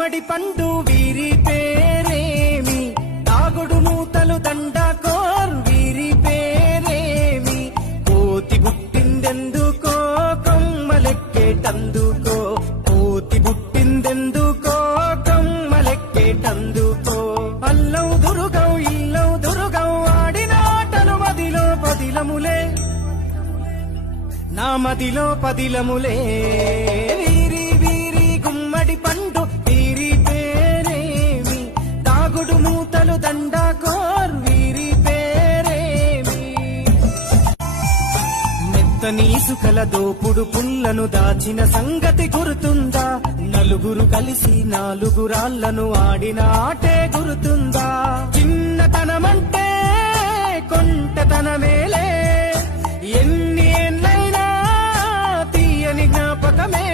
గుమ్మడి పండు వీరి పేరేమి, తాగుడు మూతలు దండకోర్ వీరి పేరేమి, కోతి పుట్టిందెందుకో కొమ్మలెక్కేటందుకో, కోతి పుట్టిందెందుకో కొమ్మలెక్కేటందుకో. అల్లౌ దురుగౌ ఇల్లౌ దురుగౌ ఆడిన ఆటలు మదిలో పదిలములే, నా మదిలో పదిలములే. వీరి వీరి గుమ్మడి పండు వీరి పేరేమి, తాగుడు మూతలు దండకోర్ వీరి పేరేమి. మెత్తని ఇసుకల దోపుడు పుల్లను దాచిన సంగతి గుర్తుందా, నలుగురు కలిసి నాలుగురాళ్లను ఆడిన ఆటే గుర్తుందా. చిన్నతనమంటే కొంటతనమేలే, ఎన్ని ఏళ్ళైనా తీయని జ్ఞాపకమే.